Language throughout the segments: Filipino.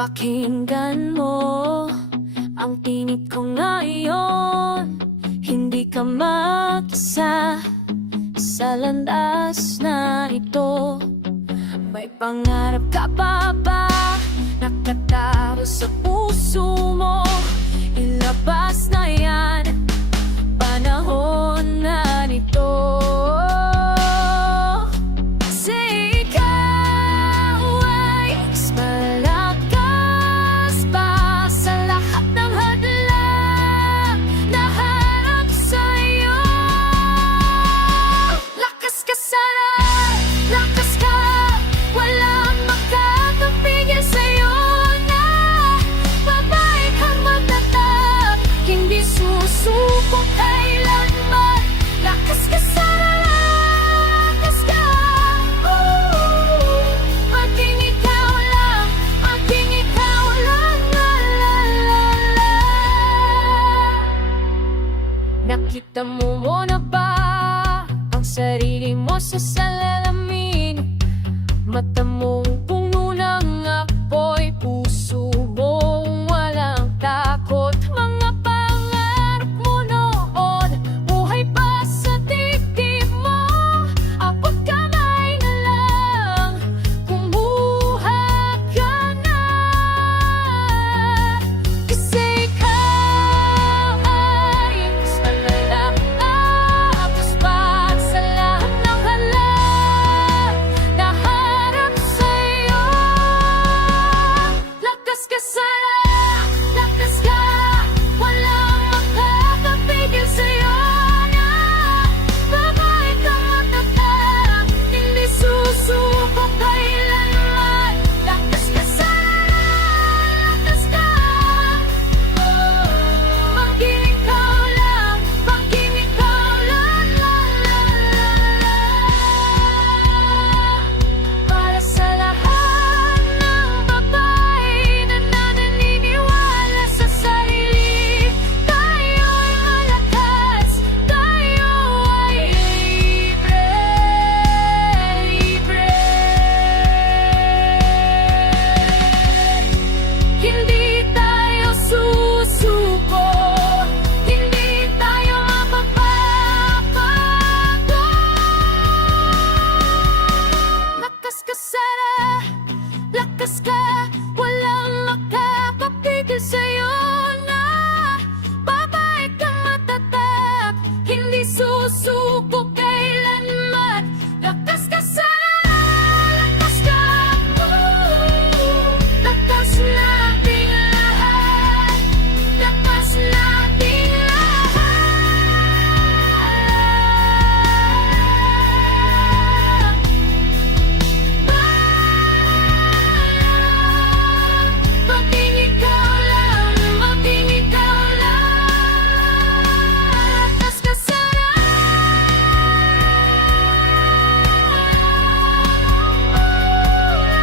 Pakinggan mo ang tinig ko ngayon. Hindi ka mag-isa sa landas na ito. May pangarap ka pa ba? Nakatao sa puso mo. Ilabas na yan, panahon na nito. Kasi ikaw ay mas malakas pa sa lahat ng hadlang na harap sa'yo. Lakas ka sana, lakas ka, walang makakapigil sa'yo na babae kang matatag, hindi susuko kailanman. Lakas ka sana, lakas ka, maging ikaw lang, maging ikaw lang, la la la la. Nakita mo na ba ang sarili mo sa salamin? Mata mong puno ng apoy, puso mong walang takot. Mga pangarap mo noon, buhay pa sa dibdib mo. Abot kamay na lang, kumuha ka na. Kasi ikaw ay mas malalakas pa sa lahat ng halang na harap sa'yo. Lakas ka sana, lakas ka, walang makakapigil sa'yo na babae kang matatag, hindi susuko kailanman. Lakas ka sana, lakas ka, maging ikaw lang, maging ikaw lang, la la la la. Para sa lahat ng babae na naniniwala sa sarili, tayo'y malakas, tayo ay libre, libre. Hindi tayo susuko, hindi tayo mapapago. Lakas ka sana, lakas ka, walang makakapigil sa'yo na babae kang matatag, hindi susuko kailanman. Lakas ka sana, lakas ka, lakas nating lahat, lakas nating lahat. Maging ikaw lang, maging ikaw lang. Lakas ka sana,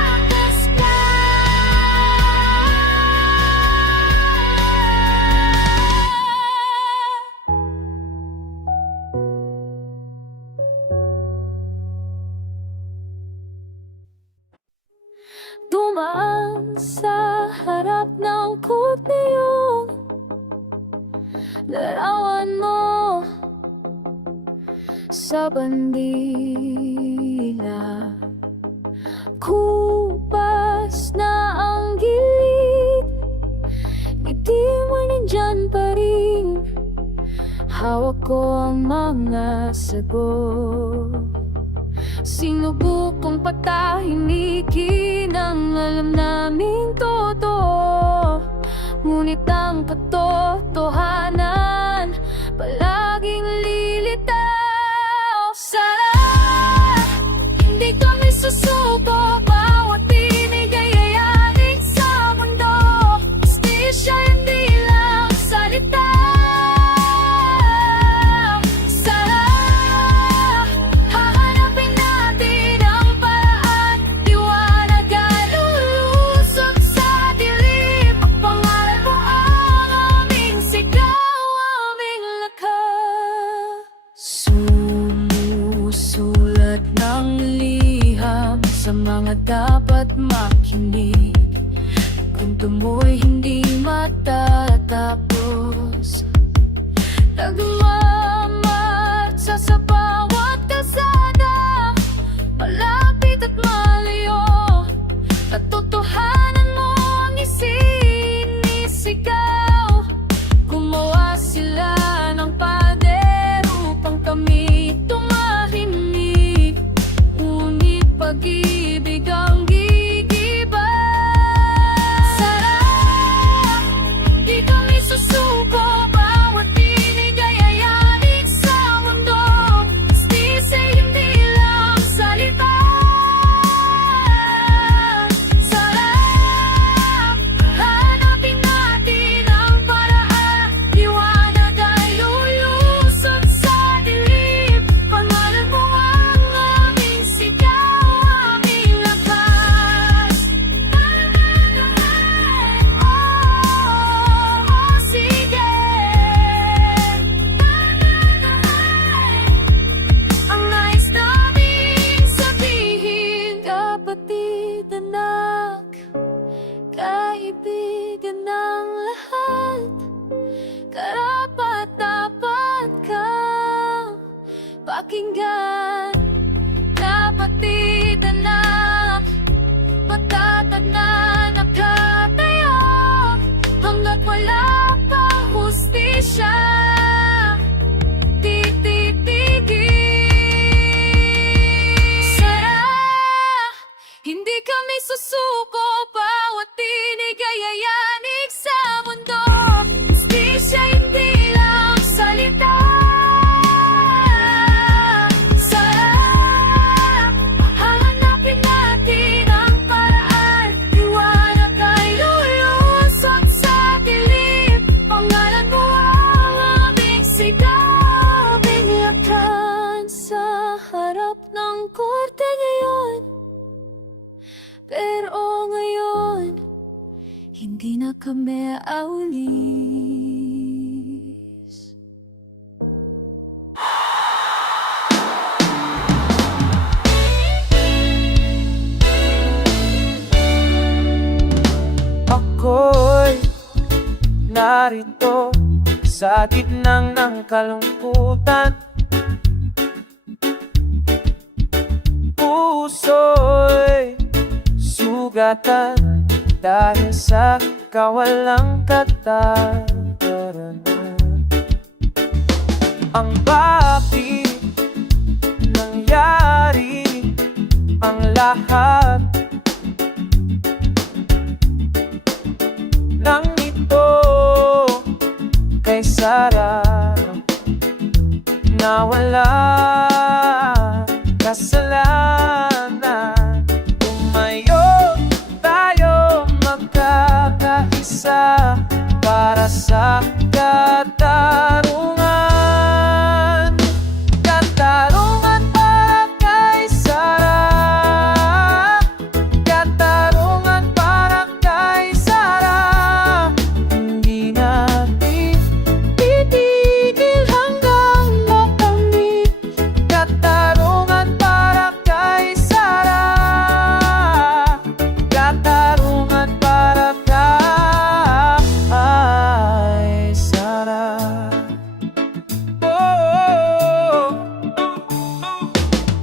lakas ka. Dumaan sa harap ng kutniyong larawan mo sa bandila. Kupas na ang gilid, ngiti mo nandyan pa rin. Hawak ko ang mga sagot. Sinubukong patahimikin ang alam naming totoo, ngunit ang katotohanan palaging lilitaw. Sana hindi kami susuko, bawat tinig ay yayanig sa mundo. Hustisya hindi lang salita. Sana hahanapin natin ang paraan, liwanag ay lulusot sa dilim. Ang pangalan mo ang aming sigaw, aming lakas. Sumusulat ng liham sa mga dapat makinig. kwento mo'y hindi matatapos. Nagmamatsa sa bawat kalsada, malapit at malayo. Katotohanan mo ang isinisigaw. Gumawa sila ng pader upang kami tumahimik, ngunit pag-ibig ang gigiba. Sarap, di kami susuko. Bawat tinig ay ayanin sa mundo. Istisay hindi lang salita. Sarap, hanapin natin ang paraan. Liwanag ay lulusot sa dilim. Pangalan mo ang aming sigaw, aming lakas. Sige. Ang nais naming sabihin, kapatid, anak, kaibigan ng lahat, karapat-dapat kang pakinggan. Kapatid, anak, patatag na nakatayo, hanggat wala pang hustisya, tititigil. Sarap, hindi kami susuko. Bawat tinig ay yayanig sa mundo. Istisya hindi lang salita. Sarap, hanapin natin ang paraan. Liwanag ay lulusot sa dilim. Pangalan mo ang aming sigaw, aming lakan sa harap ng korte ngayon. Pero ngayon, hindi na kami aalis. Ako'y narito sa gitnang ng kalungkutan. Puso'y sugatan dahil sa kawalang katataran. Ang bakit nangyari ang lahat ng ito kay Sarah, na wala kasalanan. Tumayo tayo magkakaisa para sa katarungan. Katarungan para kay Sarah. Katarungan para kay Sarah. Hindi natin titigil hanggang makamit. Katarungan para kay Sarah. Katarungan para kay Sarah. Oh,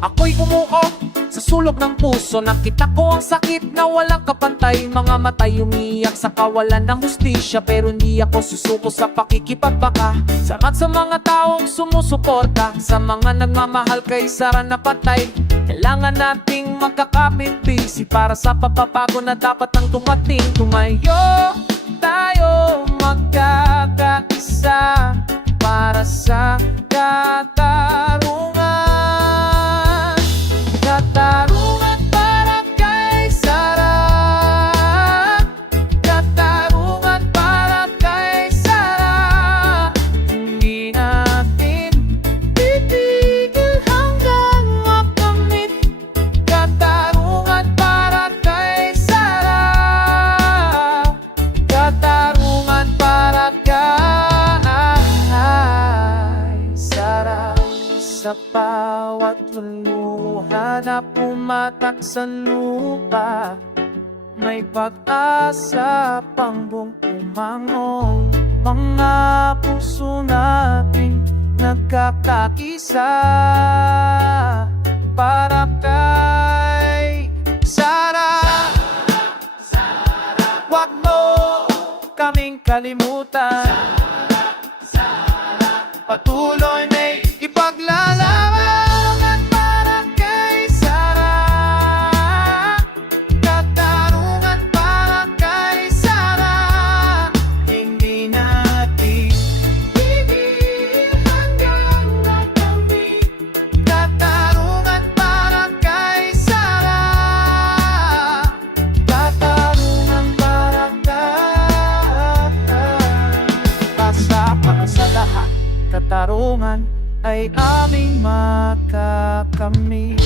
ako'y umuo sa sulok ng puso. Nakita ko ang sakit na walang kapantay. Mga matay umiyak sa kawalan ng hustisya. Pero hindi ako susuko sa pakikipagbaka. Salamat sa mga taong sumusuporta, sa mga nagmamahal kay Sarah na patay. Kailangan nating magkakapit-busy para sa pagbabago na dapat nang tumating. Tumayo tayo magkakaisa para sa katarungan. Katarungan para kay Sarah. Katarungan para kay Sarah. Hindi natin titigil hanggang makamit. Katarungan para kay Sarah. Katarungan para kay Sarah. Sa bawat luha na pumatak sa lupa, may pag-asa pang buong umangon. Mga puso natin nagkakaisa para kay Sara. Wag mo kaming kalimutan, patuloy may ipaglalaban para kay Sara. Katarungan para kay Sara, hindi natin tigil hanggang makamit. Katarungan para kay Sara, katarungan para kay Para sa lahat, katarungan ay aming makakamit.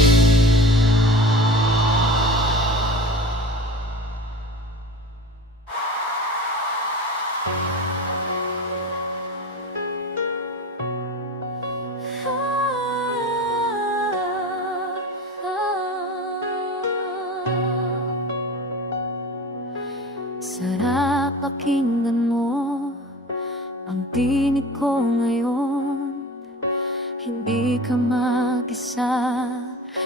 Sarap pakinggan mo ang tinig ko ngayon. Hindi ka mag-isa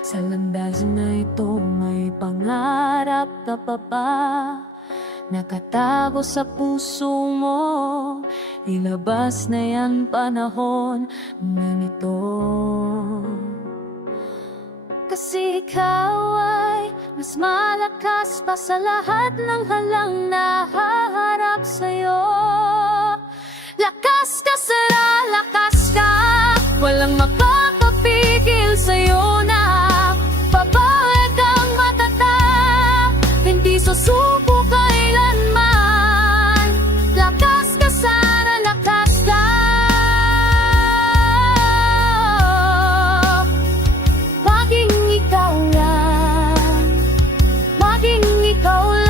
sa landasan na ito, may pangarap ka pa ba nakatago sa puso mo? Ilabas na yan panahon na nito. Kasi ikaw ay mas malakas pa sa lahat ng halang na haharap sa'yo. Lakas ka, Sara, lakas ka, walang makakapigil sa'yo na babae kang matatag, hindi susuko kailanman. Lakas ka, Sara, lakas ka. Maging ikaw lang, maging ikaw lang.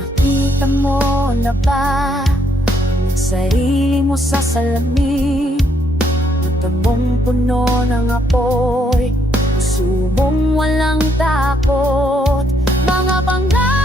Nakita mo na ba ang sarili mo sa salamin? Mata mong puno ng apoy, puso mong walang takot. Mga pangarap